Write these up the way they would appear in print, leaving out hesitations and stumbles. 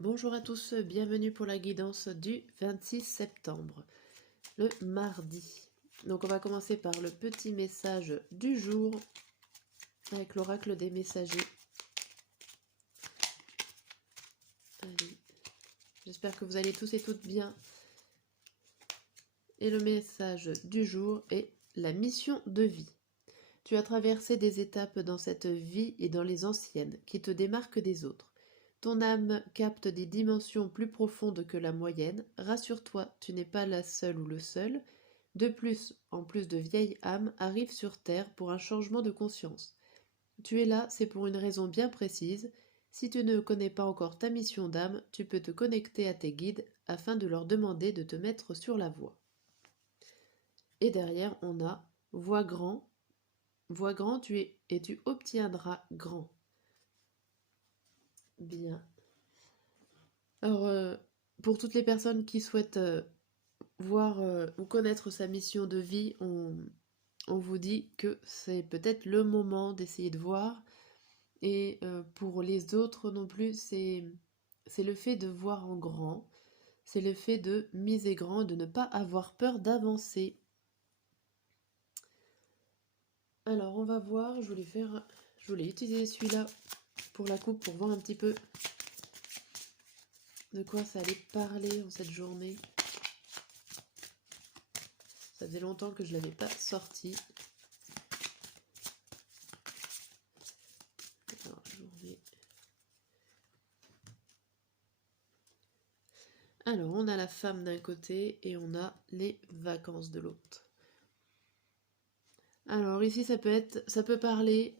Bonjour à tous, bienvenue pour la guidance du 26 septembre, le mardi. Donc on va commencer par le petit message du jour avec l'oracle des messagers. Allez. J'espère que vous allez tous et toutes bien. Et le message du jour est la mission de vie. Tu as traversé des étapes dans cette vie et dans les anciennes qui te démarquent des autres. Ton âme capte des dimensions plus profondes que la moyenne. Rassure-toi, tu n'es pas la seule ou le seul. De plus, en plus de vieilles âmes arrivent sur Terre pour un changement de conscience. Tu es là, c'est pour une raison bien précise. Si tu ne connais pas encore ta mission d'âme, tu peux te connecter à tes guides afin de leur demander de te mettre sur la voie. Et derrière, on a vois grand tu es et tu obtiendras grand. Bien. Alors, pour toutes les personnes qui souhaitent voir ou connaître sa mission de vie, on vous dit que c'est peut-être le moment d'essayer de voir. Et pour les autres non plus, c'est le fait de voir en grand, c'est le fait de miser grand, de ne pas avoir peur d'avancer. Alors on va voir, je voulais utiliser celui-là pour la coupe pour voir un petit peu de quoi ça allait parler en cette journée. Ça faisait longtemps que je ne l'avais pas sorti. Alors, on a la femme d'un côté et on a les vacances de l'autre. Alors ici, ça peut parler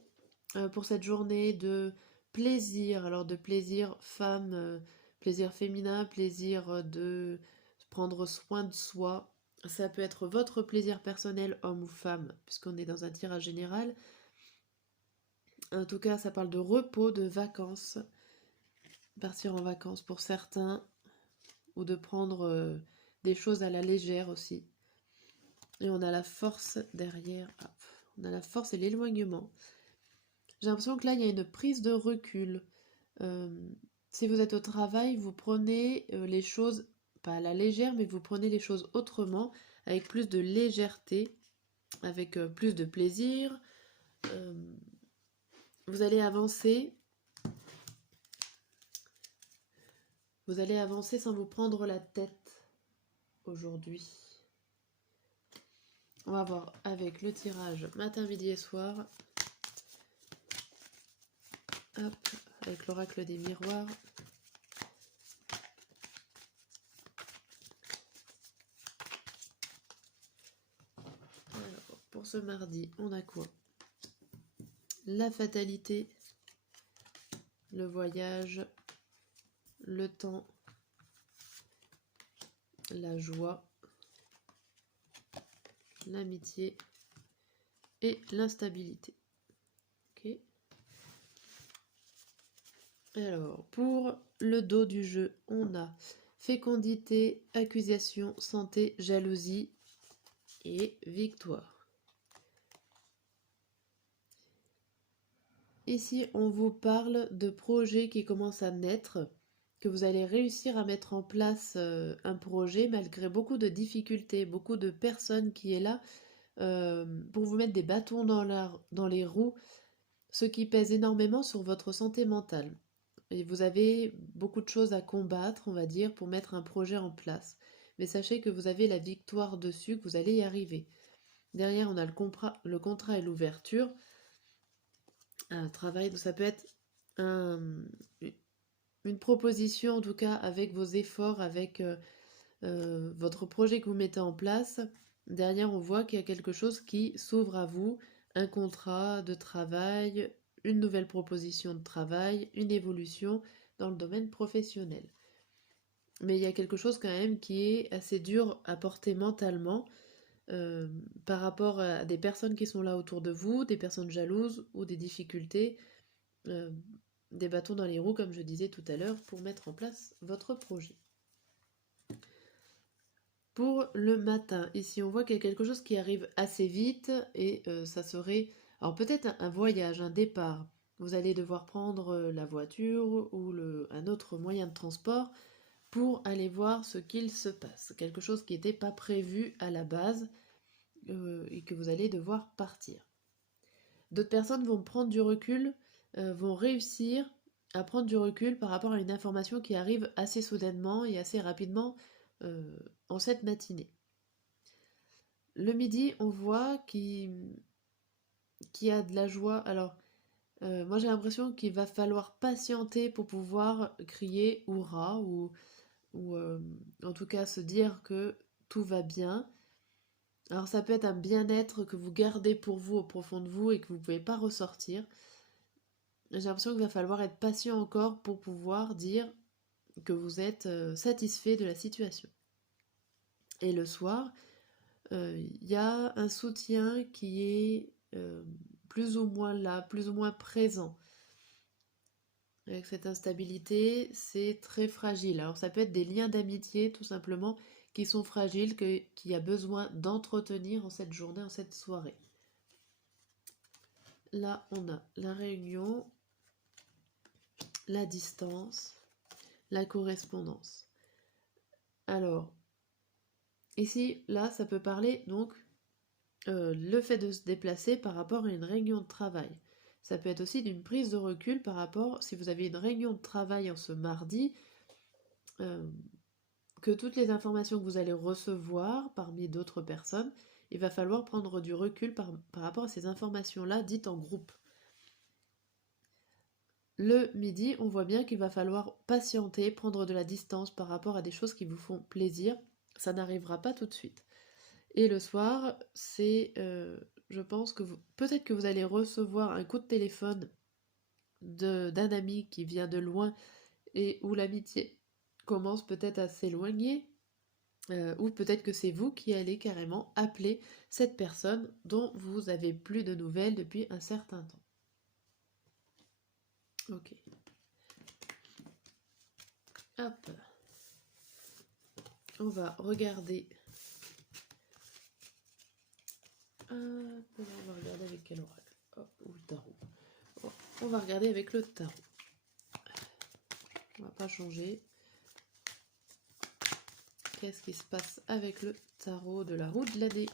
pour cette journée de plaisir. Alors de plaisir femme, plaisir féminin, plaisir de prendre soin de soi. Ça peut être votre plaisir personnel, homme ou femme, puisqu'on est dans un tirage général. En tout cas, ça parle de repos, de vacances. Partir en vacances pour certains, ou de prendre des choses à la légère aussi. Et on a la force derrière. Ah, on a la force et l'éloignement. J'ai l'impression que là, il y a une prise de recul. Si vous êtes au travail, vous prenez les choses, pas à la légère, mais vous prenez les choses autrement, avec plus de légèreté, avec plus de plaisir. Vous allez avancer. Vous allez avancer sans vous prendre la tête aujourd'hui. On va voir avec le tirage matin, midi et soir. Hop, avec l'oracle des miroirs. Alors, pour ce mardi, on a quoi? La fatalité, le voyage, le temps, la joie, l'amitié et l'instabilité. Ok. Alors, pour le dos du jeu, on a fécondité, accusation, santé, jalousie et victoire. Ici, on vous parle de projets qui commencent à naître, que vous allez réussir à mettre en place un projet malgré beaucoup de difficultés, beaucoup de personnes qui est là pour vous mettre des bâtons dans les roues, ce qui pèse énormément sur votre santé mentale. Et vous avez beaucoup de choses à combattre, on va dire, pour mettre un projet en place. Mais sachez que vous avez la victoire dessus, que vous allez y arriver. Derrière, on a le contrat et l'ouverture. Un travail, ça peut être une proposition, en tout cas, avec vos efforts, avec votre projet que vous mettez en place. Derrière, on voit qu'il y a quelque chose qui s'ouvre à vous, un contrat de travail, une nouvelle proposition de travail, une évolution dans le domaine professionnel. Mais il y a quelque chose quand même qui est assez dur à porter mentalement par rapport à des personnes qui sont là autour de vous, des personnes jalouses ou des difficultés, des bâtons dans les roues, comme je disais tout à l'heure, pour mettre en place votre projet. Pour le matin, ici on voit qu'il y a quelque chose qui arrive assez vite et ça serait, alors peut-être un voyage, un départ, vous allez devoir prendre la voiture ou un autre moyen de transport pour aller voir ce qu'il se passe. Quelque chose qui n'était pas prévu à la base et que vous allez devoir partir. D'autres personnes vont prendre du recul, vont réussir à prendre du recul par rapport à une information qui arrive assez soudainement et assez rapidement en cette matinée. Le midi, on voit qu'il y a de la joie. Alors, moi j'ai l'impression qu'il va falloir patienter pour pouvoir crier hurrah ou en tout cas se dire que tout va bien. Alors ça peut être un bien-être que vous gardez pour vous au profond de vous et que vous ne pouvez pas ressortir. J'ai l'impression qu'il va falloir être patient encore pour pouvoir dire que vous êtes satisfait de la situation. Et le soir, il y a un soutien qui est plus ou moins là, plus ou moins présent. Avec cette instabilité, c'est très fragile. Alors ça peut être des liens d'amitié tout simplement qui sont fragiles, qu'il y a besoin d'entretenir en cette journée, en cette soirée. Là, on a la réunion, la distance, la correspondance. Alors, ici, là, ça peut parler donc le fait de se déplacer par rapport à une réunion de travail. Ça peut être aussi d'une prise de recul par rapport, si vous avez une réunion de travail en ce mardi, que toutes les informations que vous allez recevoir parmi d'autres personnes, il va falloir prendre du recul par rapport à ces informations-là dites en groupe. Le midi, on voit bien qu'il va falloir patienter, prendre de la distance par rapport à des choses qui vous font plaisir. Ça n'arrivera pas tout de suite. Et le soir, c'est, je pense que peut-être que vous allez recevoir un coup de téléphone d'un ami qui vient de loin et où l'amitié commence peut-être à s'éloigner, ou peut-être que c'est vous qui allez carrément appeler cette personne dont vous n'avez plus de nouvelles depuis un certain temps. Ok. Hop. On va regarder. On va regarder avec quel oracle. Oh, ou le tarot. Oh, on va regarder avec le tarot. On va pas changer. Qu'est-ce qui se passe avec le tarot de la roue de l'année?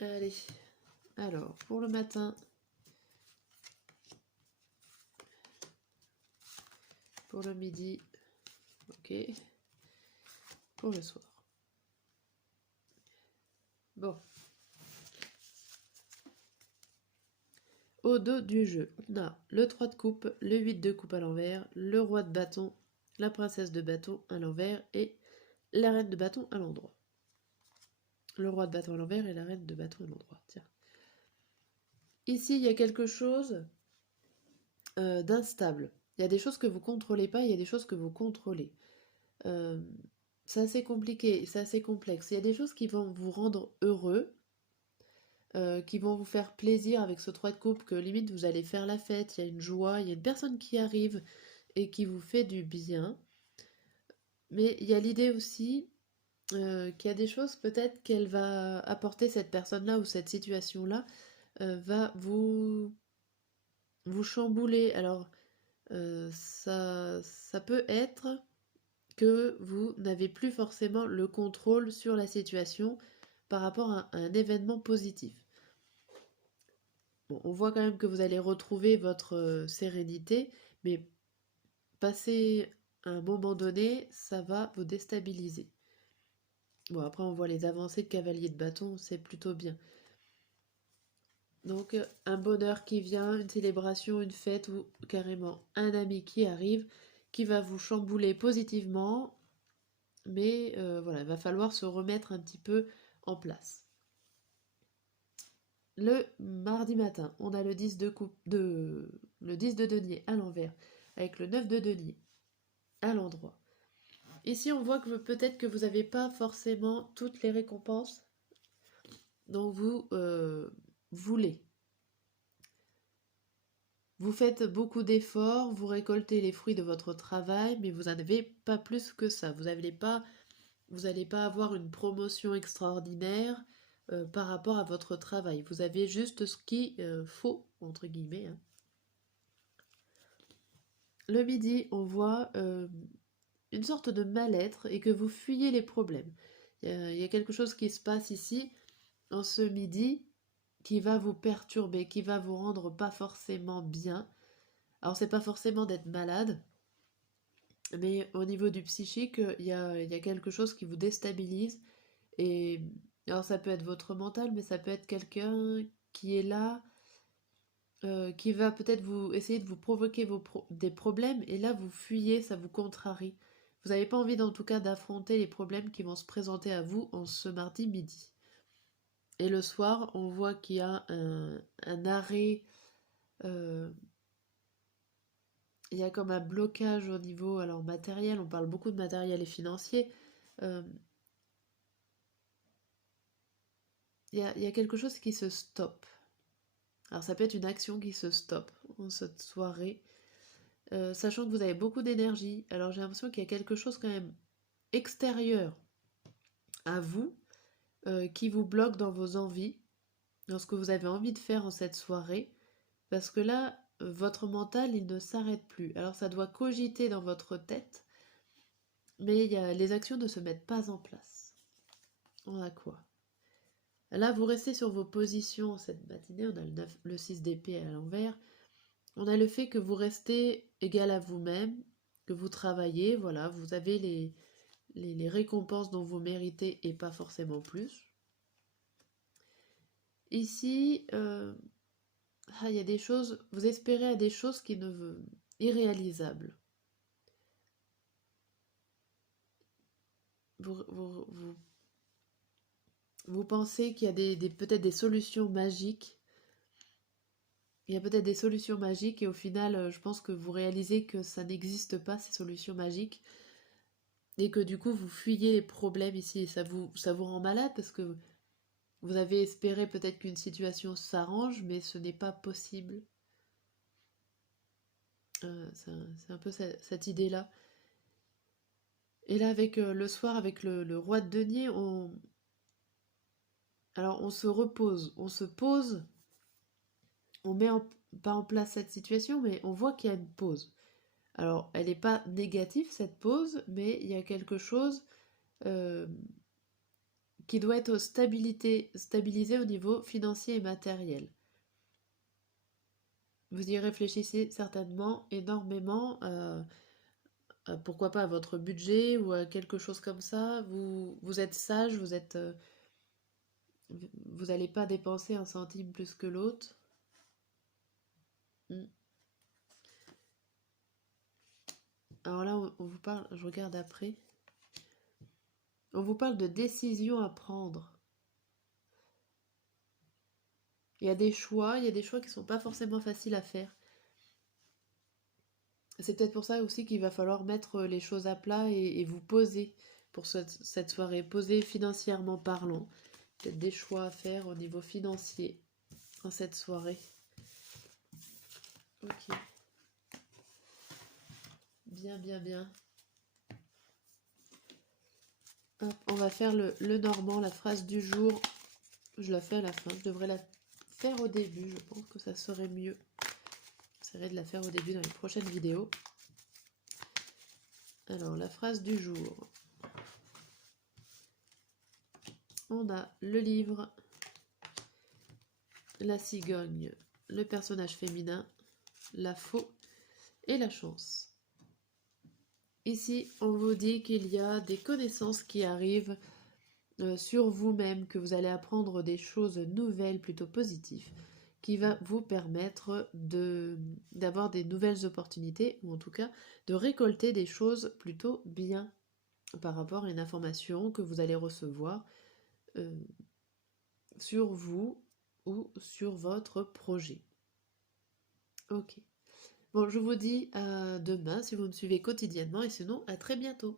Allez, alors pour le matin, pour le midi, ok, pour le soir. Bon. Au dos du jeu, on a le 3 de coupe, le 8 de coupe à l'envers, le roi de bâton, la princesse de bâton à l'envers et la reine de bâton à l'endroit. Le roi de bâton à l'envers et la reine de bâton à l'endroit. Tiens. Ici, il y a quelque chose d'instable. Il y a des choses que vous contrôlez pas, il y a des choses que vous contrôlez. C'est assez compliqué, c'est assez complexe. Il y a des choses qui vont vous rendre heureux, qui vont vous faire plaisir avec ce 3 de coupe, que limite vous allez faire la fête, il y a une joie, il y a une personne qui arrive et qui vous fait du bien. Mais il y a l'idée aussi qu'il y a des choses peut-être qu'elle va apporter cette personne-là ou cette situation-là va vous chambouler. Alors ça peut être que vous n'avez plus forcément le contrôle sur la situation par rapport à un événement positif. Bon, on voit quand même que vous allez retrouver votre sérénité, mais passer un moment donné, ça va vous déstabiliser. Bon, après on voit les avancées de cavalier de bâton, c'est plutôt bien. Donc un bonheur qui vient, une célébration, une fête ou carrément un ami qui arrive, qui va vous chambouler positivement, mais voilà, il va falloir se remettre un petit peu en place. Le mardi matin, on a le 10 le 10 de denier à l'envers, avec le 9 de denier à l'endroit. Ici, on voit que peut-être que vous n'avez pas forcément toutes les récompenses dont vous voulez. Vous faites beaucoup d'efforts, vous récoltez les fruits de votre travail, mais vous n'en avez pas plus que ça. Vous n'allez pas avoir une promotion extraordinaire par rapport à votre travail. Vous avez juste ce qu'il faut, entre guillemets, hein. Le midi, on voit une sorte de mal-être et que vous fuyez les problèmes. Il y a quelque chose qui se passe ici, en ce midi, qui va vous perturber, qui va vous rendre pas forcément bien. Alors, c'est pas forcément d'être malade, mais au niveau du psychique, il y a quelque chose qui vous déstabilise. Et alors, ça peut être votre mental, mais ça peut être quelqu'un qui est là, qui va peut-être vous essayer de vous provoquer des problèmes, et là, vous fuyez, ça vous contrarie. Vous n'avez pas envie, en tout cas, d'affronter les problèmes qui vont se présenter à vous en ce mardi midi. Et le soir, on voit qu'il y a un arrêt, euh, il y a comme un blocage au niveau alors matériel, on parle beaucoup de matériel et financier. euh, il y a quelque chose qui se stoppe. Alors ça peut être une action qui se stoppe en cette soirée, sachant que vous avez beaucoup d'énergie. Alors j'ai l'impression qu'il y a quelque chose quand même extérieur à vous qui vous bloque dans vos envies, dans ce que vous avez envie de faire en cette soirée, parce que là, votre mental, il ne s'arrête plus. Alors ça doit cogiter dans votre tête, mais les actions ne se mettent pas en place. On a quoi? Là, vous restez sur vos positions cette matinée. On a le 6 d'épée à l'envers. On a le fait que vous restez égal à vous-même, que vous travaillez, voilà, vous avez les récompenses dont vous méritez et pas forcément plus. Ici, il y a des choses, vous espérez à des choses qui ne irréalisables. Vous pensez qu'il y a peut-être des solutions magiques. Il y a peut-être des solutions magiques et au final, je pense que vous réalisez que ça n'existe pas, ces solutions magiques. Et que du coup, vous fuyez les problèmes ici. Et ça vous rend malade parce que vous avez espéré peut-être qu'une situation s'arrange, mais ce n'est pas possible. C'est un peu cette idée-là. Et là, avec le soir, avec le roi de denier, alors on se repose, on se pose, on met pas en place cette situation, mais on voit qu'il y a une pause. Alors, elle n'est pas négative, cette pause, mais il y a quelque chose euh, qui doit être stabilisé au niveau financier et matériel. Vous y réfléchissez certainement énormément, pourquoi pas à votre budget ou à quelque chose comme ça. Vous êtes sage, vous n'allez pas dépenser un centime plus que l'autre. Hmm. Alors là, on vous parle, je regarde après, on vous parle de décisions à prendre. Il y a des choix qui sont pas forcément faciles à faire. C'est peut-être pour ça aussi qu'il va falloir mettre les choses à plat et vous poser pour cette soirée, poser financièrement parlant. Peut-être des choix à faire au niveau financier dans cette soirée. Ok. Bien, bien, bien. Hop, on va faire le normand, la phrase du jour. Je la fais à la fin. Je devrais la faire au début. Je pense que ça serait mieux. J'essaierai de la faire au début dans les prochaines vidéos. Alors, la phrase du jour. On a le livre, la cigogne, le personnage féminin, la faux et la chance. Ici, on vous dit qu'il y a des connaissances qui arrivent sur vous-même, que vous allez apprendre des choses nouvelles, plutôt positives, qui va vous permettre d'avoir des nouvelles opportunités, ou en tout cas de récolter des choses plutôt bien par rapport à une information que vous allez recevoir sur vous ou sur votre projet. Ok. Bon, je vous dis à demain si vous me suivez quotidiennement et sinon à très bientôt.